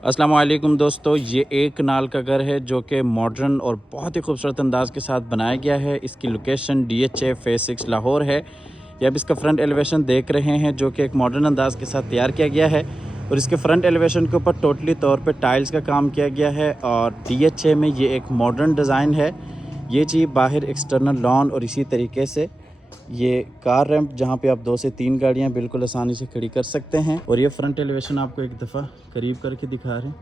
अस्सलाम वालेकुम दोस्तों, ये एक नाल का घर है जो कि मॉडर्न और बहुत ही खूबसूरत अंदाज़ के साथ बनाया गया है। इसकी लोकेशन DHA फेज़ 6 लाहौर है। ये आप इसका फ्रंट एलिवेशन देख रहे हैं जो कि एक मॉडर्न अंदाज़ के साथ तैयार किया गया है और इसके फ्रंट एलिवेशन के ऊपर टोटली तौर पे टाइल्स का काम किया गया है और DHA में ये एक मॉडर्न डिज़ाइन है। ये चीज़ बाहर एक्सटर्नल लॉन और इसी तरीके से ये कार रैंप जहाँ पे आप 2 से 3 गाड़ियाँ बिल्कुल आसानी से खड़ी कर सकते हैं। और ये फ्रंट एलिवेशन आपको एक दफ़ा करीब करके दिखा रहे हैं।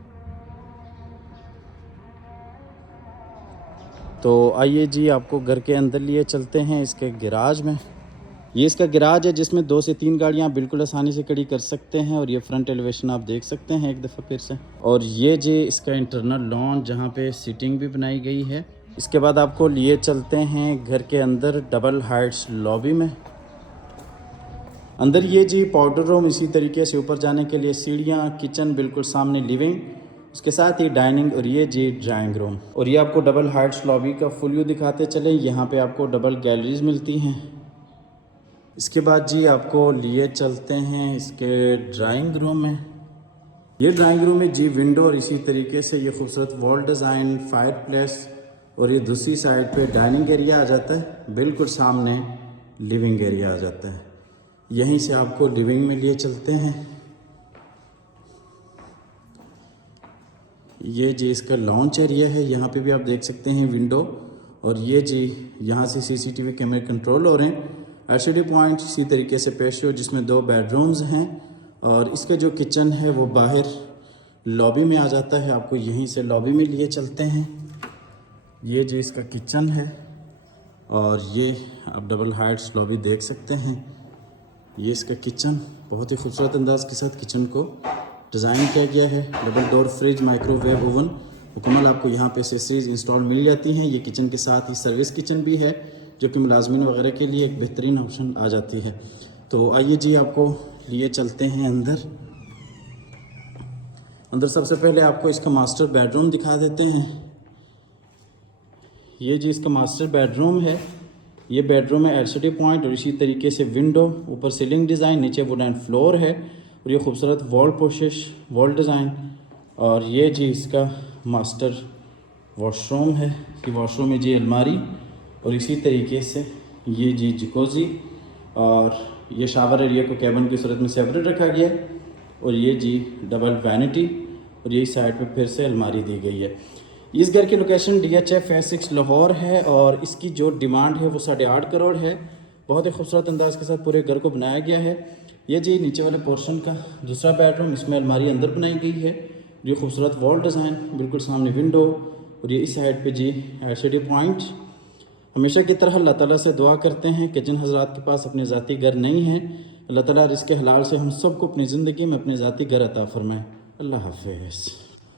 तो आइए जी, आपको घर के अंदर लिए चलते हैं इसके गैराज में। ये इसका गैराज है जिसमें 2 से 3 गाड़ियाँ बिल्कुल आसानी से खड़ी कर सकते हैं और ये फ्रंट एलिवेशन आप देख सकते हैं एक दफ़ा फिर से। और ये जी इसका इंटरनल लॉन जहाँ पे सीटिंग भी बनाई गई है। इसके बाद आपको लिए चलते हैं घर के अंदर डबल हाइट्स लॉबी में। अंदर ये जी पाउडर रूम, इसी तरीके से ऊपर जाने के लिए सीढ़ियाँ, किचन बिल्कुल सामने लिविंग, उसके साथ ही डाइनिंग और ये जी ड्राइंग रूम। और ये आपको डबल हाइट्स लॉबी का फुल व्यू दिखाते चले। यहाँ पे आपको डबल गैलरीज मिलती हैं। इसके बाद जी आपको लिए चलते हैं इसके ड्राइंग रूम में। ये ड्राइंग रूम में जी विंडो और इसी तरीके से ये खूबसूरत वॉल डिज़ाइन, फायर प्लेस और ये दूसरी साइड पे डाइनिंग एरिया आ जाता है। बिल्कुल सामने लिविंग एरिया आ जाता है। यहीं से आपको लिविंग में लिए चलते हैं। ये जी इसका लॉन्च एरिया है। यहाँ पे भी आप देख सकते हैं विंडो और ये जी यहाँ से CCTV कैमरे कंट्रोल हो रहे हैं। LCD पॉइंट इसी तरीके से पेश हो जिसमें 2 बेडरूम्स हैं और इसका जो किचन है वो बाहर लॉबी में आ जाता है। आपको यहीं से लॉबी में लिए चलते हैं। ये जो इसका किचन है और ये आप डबल हाइट्स लॉबी देख सकते हैं। ये इसका किचन बहुत ही खूबसूरत अंदाज के साथ किचन को डिज़ाइन किया गया है। Double door fridge, microwave oven मुकम्मल आपको यहाँ पे एसेसरीज इंस्टॉल मिल जाती हैं। ये किचन के साथ ही सर्विस किचन भी है जो कि मुलाजमिन वगैरह के लिए एक बेहतरीन ऑप्शन आ जाती है। तो आइए जी आपको लिए चलते हैं अंदर। अंदर सबसे पहले आपको इसका मास्टर बेडरूम दिखा देते हैं। ये जी इसका मास्टर बेडरूम है। ये बेडरूम है LCD पॉइंट और इसी तरीके से विंडो, ऊपर सीलिंग डिज़ाइन, नीचे वुडन फ्लोर है और ये खूबसूरत वॉल पोशिश, वॉल डिज़ाइन। और ये जी इसका मास्टर वॉशरूम है कि वॉशरूम में जी अलमारी और इसी तरीके से ये जी जकूज़ी और ये शावर एरिया को कैबिन की सूरत में सेपरेट रखा गया है। और ये जी डबल वैनिटी और यही साइड पे फिर से अलमारी दी गई है। इस घर की लोकेशन DHA फेज़ 6 लाहौर है और इसकी जो डिमांड है वो 8.5 करोड़ है। बहुत ही खूबसूरत अंदाज के साथ पूरे घर को बनाया गया है। ये जी नीचे वाले पोर्शन का दूसरा बेडरूम, इसमें अलमारी अंदर बनाई गई है। ये खूबसूरत वॉल डिज़ाइन, बिल्कुल सामने विंडो और ये इस साइड पे जी LCD पॉइंट। हमेशा की तरह अल्लाह ताला से दुआ करते हैं कि जिन हज़रात के पास अपने ज़ाती घर नहीं हैं, अल्लाह ताला रिज़्क़ हलाल से हम सबको अपनी ज़िंदगी में अपने ज़ाती घर अता फ़रमाए। अल्लाह हाफ़िज़।